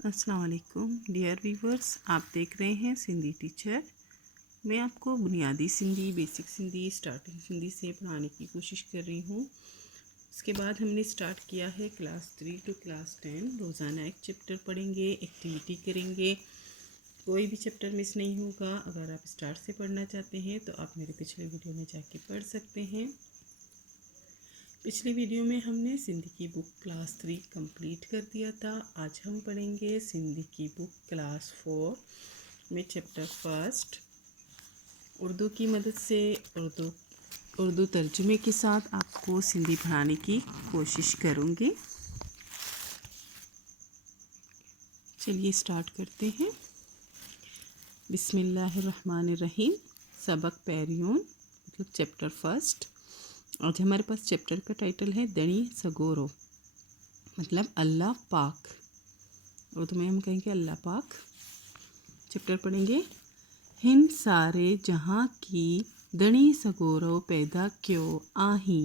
अस्सलाम वालेकुम dear viewers, आप देख रहे हैं सिंधी टीचर। मैं आपको बुनियादी सिंधी, बेसिक सिंधी, स्टार्टिंग सिंधी से पढ़ाने की कोशिश कर रही हूँ। इसके बाद हमने स्टार्ट किया है क्लास 3 टू क्लास 10। रोज़ाना एक चैप्टर पढ़ेंगे, एक्टिविटी करेंगे, कोई भी चैप्टर मिस नहीं होगा। अगर आप स्टार्ट से पढ़ना चाहते हैं तो आप मेरे पिछले वीडियो में जाके पढ़ सकते हैं। पिछली वीडियो में हमने सिंधी की बुक क्लास 3 कंप्लीट कर दिया था। आज हम पढ़ेंगे सिंधी की बुक क्लास 4 में चैप्टर फर्स्ट। उर्दू की मदद से उर्दू तर्जुमे के साथ आपको सिंधी पढ़ाने की कोशिश करूँगी। चलिए स्टार्ट करते हैं। बिस्मिल्लाहिर्रहमानिर्रहीम। सबक पैरियून मतलब चैप्टर फर्स्ट। आज हमारे पास चैप्टर का टाइटल है दणी सगोरो मतलब अल्लाह पाक। उर्दू में हम कहेंगे अल्लाह पाक। चैप्टर पढ़ेंगे। हिन सारे जहाँ की दणी सगोरो पैदा क्यों आही।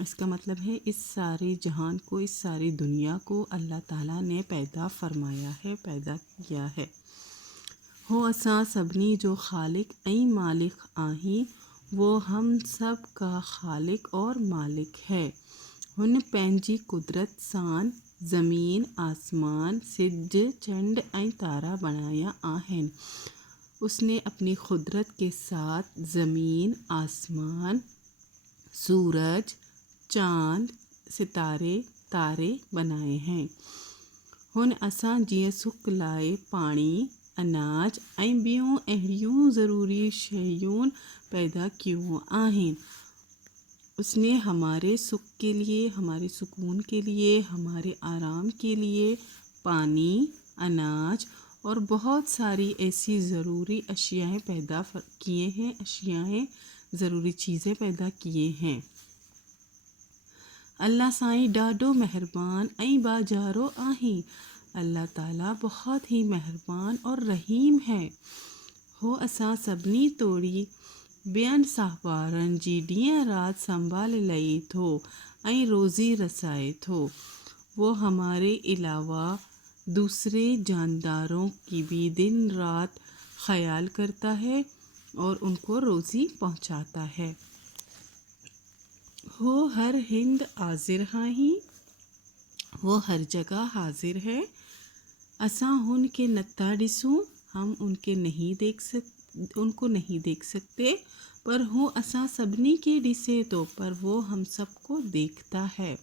इसका मतलब है इस सारे जहान को, इस सारी दुनिया को अल्लाह ताला ने पैदा फरमाया है, पैदा किया है। हो असां सभनी जो खालिक ऐं मालिक आही, वो हम सब का खालिक और मालिक है। हुन पंहिंजी कुदरत सां ज़मीन आसमान सिज चंड ऐं तारा बनाया आहिनि। उसने अपनी कुदरत के साथ ज़मीन, आसमान, सूरज, चांद, सितारे, तारे बनाए हैं। हुन असां जीअं सुख लाइ पाणी, अनाज ऐं ॿियूं अहिड़ियूं ज़रूरी शयूं पैदा क्यों आहिनि। उसने हमारे सुख के लिए, हमारे सुकून के लिए, हमारे आराम के लिए पानी, अनाज और बहुत सारी ऐसी ज़रूरी अशियाएँ पैदा किए हैं, अशियाएँ ज़रूरी चीज़ें पैदा किए हैं। अल्लाह साईं ॾाढो मेहरबान ऐं बाजारो आही। अल्लाह ताला बहुत ही मेहरबान और रहीम है। हो असां सभिनी तोड़ी ॿियनि साहबारनि जी ॾींहुं राति संभाल लई थो ऐं रोज़ी रसाए थो। वो हमारे अलावा दूसरे जानदारों की भी दिन रात ख्याल करता है और उनको रोज़ी पहुंचाता है। हो हर हिंद हाजिर हाही, वो हर जगह हाजिर है। असां हुन के नथा ॾिसूं, हम उनको नहीं देख सकते, पर हो असां सभिनी के ॾिसे तो, पर वो हम सबको देखता है।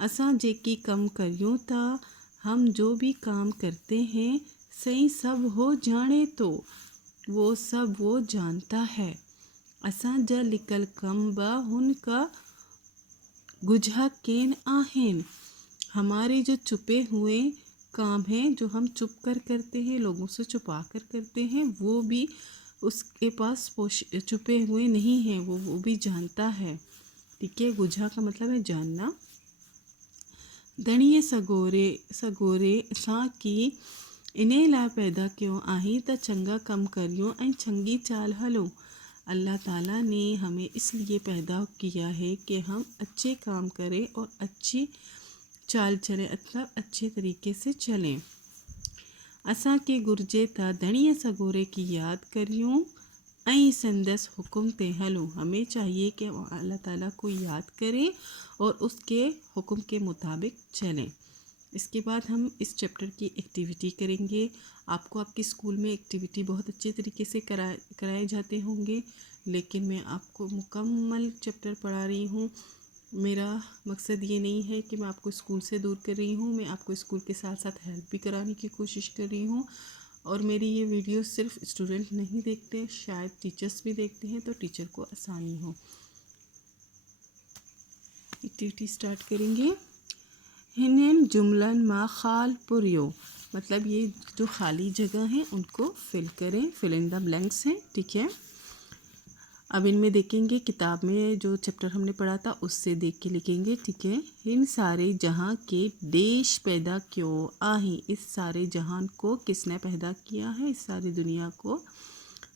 असां जेकी कम करियूं था, हम जो भी काम करते हैं, सही सब हो जाने तो, वो सब वो जानता है। असां जा लिकल कम बा हुनका गुझा केन आहिन। हमारे जो छुपे हुए काम हैं, जो हम छुप कर करते हैं, लोगों से छुपा कर करते हैं, वो भी उसके पास छुपे हुए नहीं हैं, वो भी जानता है। ठीक है, गुझा का मतलब है जानना। दणीअ सगोरे सां की इन्हे लाइ पैदा क्यों आही त चंगा कम करियो ऐं चंगी चाल हलो। अल्लाह ताला ने हमें इसलिए पैदा किया है कि हम अच्छे काम करें और अच्छी चाल चलें, मतलब अच्छे तरीके से चलें। असां के गुर्जे था दणीअ सगोरे की याद करियूं ऐं संदस हुक्म ते हलूं। हमें चाहिए कि अल्लाह ताला को याद करें और उसके हुक्म के मुताबिक चलें। इसके बाद हम इस चैप्टर की एक्टिविटी करेंगे। आपको आपके स्कूल में एक्टिविटी बहुत अच्छे तरीके से कराए जाते होंगे, लेकिन मैं आपको मुकम्मल चैप्टर पढ़ा रही हूँ। मेरा मकसद ये नहीं है कि मैं आपको स्कूल से दूर कर रही हूँ, मैं आपको स्कूल के साथ साथ हेल्प भी कराने की कोशिश कर रही हूँ। और मेरी ये वीडियो सिर्फ स्टूडेंट नहीं देखते, शायद टीचर्स भी देखते हैं, तो टीचर को आसानी हो। एक्टिविटी स्टार्ट करेंगे। हिनन जुमलन मा खाल पुरियो मतलब ये जो खाली जगह हैं उनको फिल करें, फिल इन द ब्लैंक्स हैं। ठीक है, अब इनमें देखेंगे किताब में जो चैप्टर हमने पढ़ा था उससे देख के लिखेंगे। ठीक है, इन सारे जहां के देश पैदा क्यों आही। इस सारे जहान को किसने पैदा किया है, इस सारी दुनिया को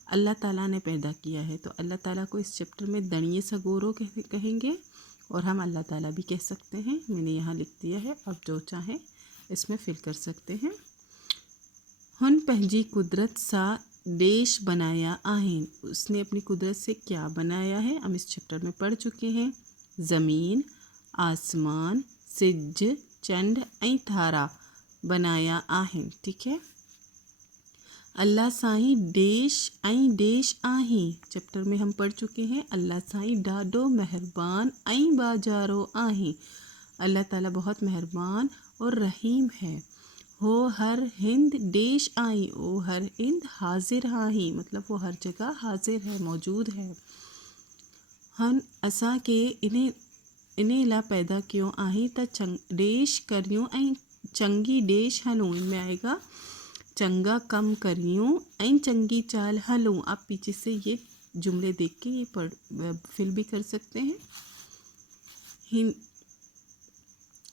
अल्लाह ताला ने पैदा किया है। तो अल्लाह ताला को इस चैप्टर में दणीए सगोरो कहेंगे और हम अल्लाह ताला भी कह सकते हैं। मैंने यहाँ लिख दिया है, अब जो चाहें इसमें फिल कर सकते हैं। हुन पंहिंजी कुदरत सा देश बनाया आहिन, उसने अपनी कुदरत से क्या बनाया है, हम इस चैप्टर में पढ़ चुके हैं। ज़मीन, आसमान, सिज, चंड ऐं तारा बनाया आहिन। ठीक है। अल्लाह साईं देश ऐं देश आहीं, चैप्टर में हम पढ़ चुके हैं। अल्लाह साईं ॾाढो मेहरबान ऐं बाजारो आहीं, अल्लाह ताला बहुत मेहरबान और रहीम है। हो हर हिंद देश आई, ओ हर हिंद हाजिर आहीं, मतलब वो हर जगह हाजिर है, मौजूद है। हन असां के इन्हें ला पैदा क्यों आहीं त देश करियूं ऐं चंगी देश हलूं, इनमें आएगा चंगा कम करियूं ऐं चंगी चाल हलूं। आप पीछे से ये जुमले देख के ये फिल भी कर सकते हैं।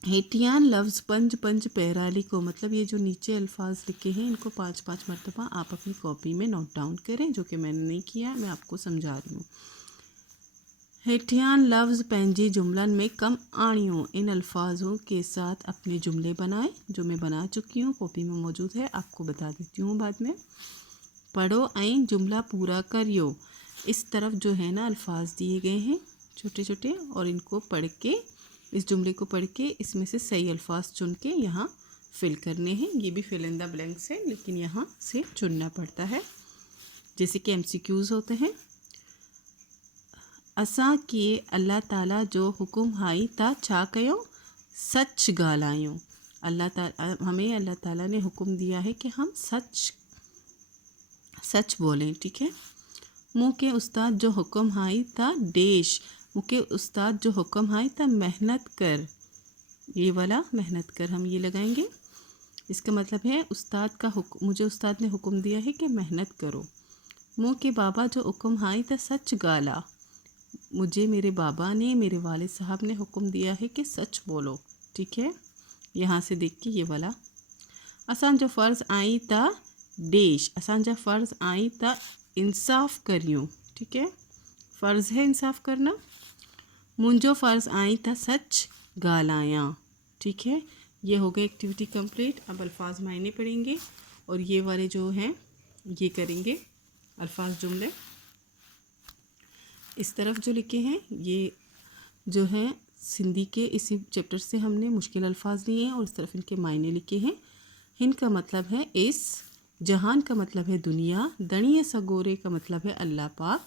हेटियान लफ्ज़ पंज पंज पैराली को, मतलब ये जो नीचे अल्फाज लिखे हैं इनको 5-5 मरतबा आप अपनी कॉपी में नोट डाउन करें, जो कि मैंने नहीं किया है, मैं आपको समझा रही हूँ। हेठियान लफ्ज़ पंहिंजी जुमलन में कम आणियों, इन अल्फाजों के साथ अपने जुमले बनाएं, जो मैं बना चुकी हूँ, कॉपी में मौजूद है, आपको बता देती हूँ बाद में। पढ़ो ऐं जुमला पूरा करियो, इस तरफ जो है ना अल्फाज दिए गए हैं छोटे छोटे, और इनको पढ़ के, इस जुमले को पढ़ के इसमें से सही अल्फाज चुन के यहाँ फिल करने हैं। ये भी फिल इन द ब्लैंक्स है, लेकिन यहाँ से चुनना पड़ता है, जैसे कि MCQs होते हैं। असां के अल्लाह ताला जो हुकुम हाई ता छा कयो, सच ॻाल्हायूं। हमें अल्लाह ताला ने हुक्म दिया है कि हम सच बोलें। ठीक है। मुँह के उस्ताद जो हुक्म हाई ता देश, मुके उस्ताद जो हुक्म हाई ता मेहनत कर, ये वाला मेहनत कर हम ये लगाएंगे। इसका मतलब है उस्ताद का हुक्म, मुझे उस्ताद ने हुक्म दिया है कि मेहनत करो। मुँह के बाबा जो हुक्म हाई ता सच गाला, मुझे मेरे बाबा ने, मेरे वालिद साहब ने हुक्म दिया है कि सच बोलो। ठीक है। यहाँ से देख के ये वाला। असां जो फ़र्ज़ आई ता देश, असां जा फ़र्ज़ आई ता इंसाफ़ करियूं। ठीक है। फ़र्ज़ है इंसाफ़ करना। मुंजो फ़र्ज़ आई था सच ॻाल्हायां। ठीक है। ये हो गई एक्टिविटी कंप्लीट। अब अल्फाज मायने पढ़ेंगे और ये वाले जो हैं ये करेंगे अल्फाज जुमले। इस तरफ जो लिखे हैं ये जो हैं सिंधी के इसी चैप्टर से हमने मुश्किल अल्फाज लिए हैं, और इस तरफ इनके मायने लिखे हैं। हिंद का मतलब है इस, जहान का मतलब है दुनिया, दणिए सगोरे का मतलब है अल्लाह पाक,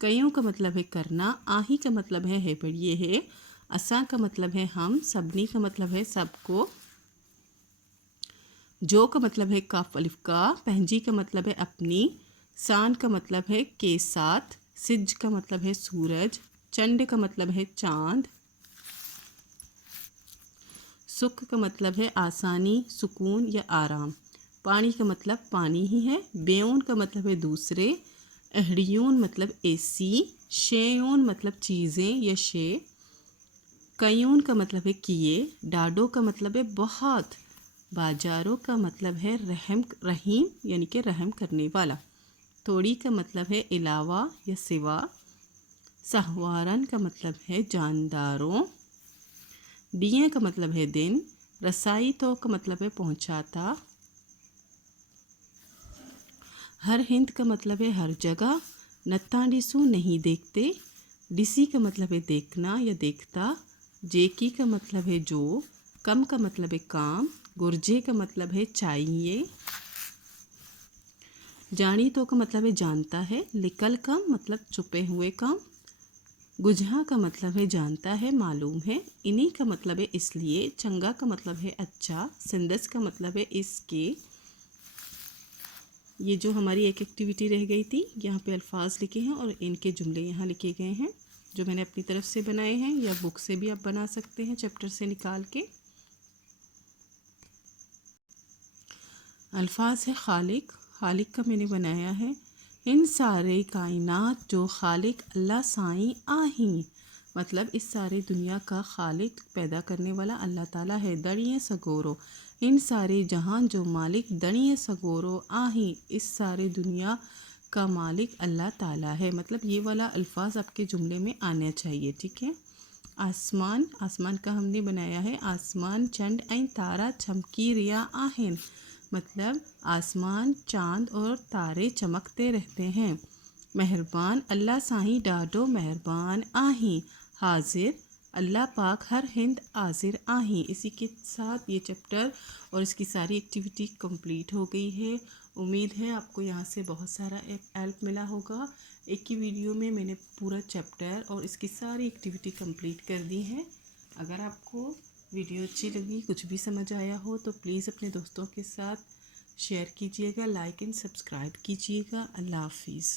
कईयों का मतलब है करना, आही का मतलब है बढ़िए है, असां का मतलब है हम, सबनी का मतलब है सबको, जो का मतलब है काफ अलिफ का, पंहिंजी का मतलब है अपनी, सान का मतलब है के साथ, सिज का मतलब है सूरज, चंड का मतलब है चांद, सुख का मतलब है आसानी, सुकून या आराम, पानी का मतलब पानी ही है, बेऊन का मतलब है दूसरे, अहड़ियून मतलब एसी, शेयून मतलब चीज़ें या शे, कयून का मतलब है किए, डाडो का मतलब है बहुत, बाजारों का मतलब है रहीम यानी कि रहम करने वाला, थोड़ी का मतलब है अलावा या सिवा, सहवारन का मतलब है जानदारों, दिए का मतलब है दिन, रसाई तो का मतलब है पहुंचाता, हर हिंद का मतलब है हर जगह, नत्ता डिसू नहीं देखते, डिसी का मतलब है देखना या देखता, जेकी का मतलब है जो, कम का मतलब है काम, गुर्जे का मतलब है चाहिए, जानी तो का मतलब है जानता है, लिकल कम मतलब छुपे हुए काम, गुजहा का मतलब है जानता है मालूम है, इन्हीं का मतलब है इसलिए, चंगा का मतलब है अच्छा, सिंदस का मतलब है इसके। ये जो हमारी एक एक्टिविटी रह गई थी, यहाँ पे अल्फाज लिखे हैं और इनके जुमले यहाँ लिखे गए हैं जो मैंने अपनी तरफ से बनाए हैं, या बुक से भी आप बना सकते हैं चैप्टर से निकाल के। अल्फाज है खालिक, खालिक का मैंने बनाया है, इन सारे कायनात जो खालिक अल्लाह साईं आहीं, मतलब इस सारे दुनिया का खालिक पैदा करने वाला अल्लाह ताला है। दणिए सगोरो, इन सारे जहान जो मालिक दणिए सगोरो आहीं, इस सारे दुनिया का मालिक अल्लाह ताला है। मतलब ये वाला अल्फाज आपके जुमले में आना चाहिए। ठीक है। आसमान, आसमान का हमने बनाया है आसमान चंड ऐं तारा चमकी रिया आहेन, मतलब आसमान चांद और तारे चमकते रहते हैं। मेहरबान अल्लाह साईं ॾाढो मेहरबान आहीं। हाजिर अल्लाह पाक हर हिंद हाजिर आहीं। इसी के साथ ये चैप्टर और इसकी सारी एक्टिविटी कंप्लीट हो गई है। उम्मीद है आपको यहाँ से बहुत सारा हेल्प मिला होगा। एक ही वीडियो में मैंने पूरा चैप्टर और इसकी सारी एक्टिविटी कंप्लीट कर दी है। अगर आपको वीडियो अच्छी लगी, कुछ भी समझ आया हो तो प्लीज़ अपने दोस्तों के साथ शेयर कीजिएगा, लाइक एंड सब्सक्राइब कीजिएगा। अल्लाह हाफिज़।